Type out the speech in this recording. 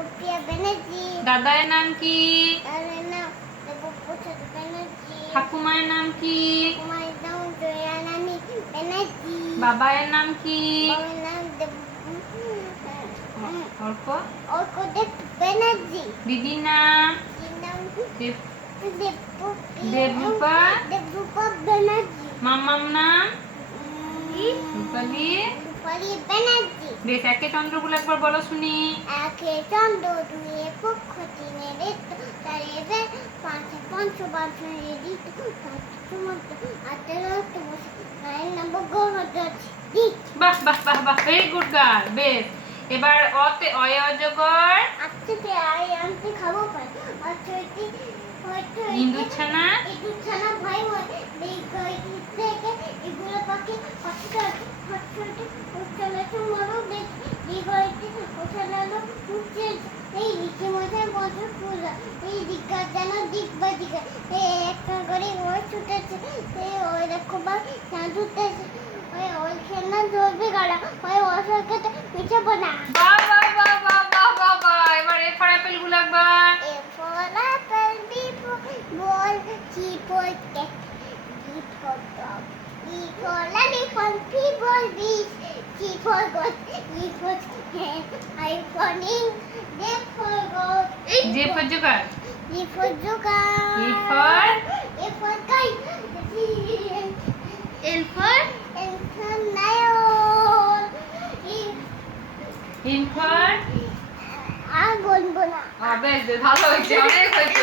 পপিয়া ব্যানার্জি। দাদার নাম কি? দাদার নাম দেবপ্রসাদ ব্যানার্জি। ঠাকুমার নাম কি? ঠাকুমার নাম জয়ারানী ব্যানার্জি। বাবার নাম কি? বাবার নাম অর্ক অর্কদেব ব্যানার্জি। দিদির নাম? দিদির নাম দেবরূপা দেবরূপা ব্যানার্জি। মামার নাম? রূপালী রূপালী ব্যানার্জি। বেশ, একে চন্দ্রগুলো একবার বলো শুনি। একে চন্দ্র, দুয়ে পক্ষ, তিনে ঋতু, চারে বেদ, পাঁচে পঞ্চবাদনে ঋতু, পাঁচে সমুদ্র, আটে বসে, নয় নম্বর গ্রহ। বাহ বাহ বাহ বাহ, ভেরি গুড গার্ল। বেশ, এবার অতে অয়ে অজগর। আজকে আনতে খাবো পাই। অর্থটি ইন্দুর ছানা। ইঁদুর ছানা ভাই হয়। এই গাড়ি থেকে এগুলো পাখি পাখিটাকে হচ্ছে উচ্চালাতে মরো দেখি। এই গাড়িতে উচ্চালালো উঠছে। এই দিকে মাথায় বছর ফুলা। এই দিকা যেন দিক বা দিকা। এই একটা করে ওই ছুটেছে। এই ওই দেখো বা ছুটেছে। ওই খেলনা ধরবে গাড়া। ওই অসরকে পিঠে বানা। বাহ বাহ বাহ বাহ বাহ বাহ বাহ। এবার এ ফর অ্যাপেল গুলো একবার। A for apple, B for ball, C for cat, D for dog, E for elephant, P for fish, G for goat, E for hen, I for ink, J for goat, J for Joker. G for joker, E for? A for kite, L for? N for lion, M for? আর বলবো না। বেশ বেশ, ভালো হয়েছে, অনেক হয়েছে।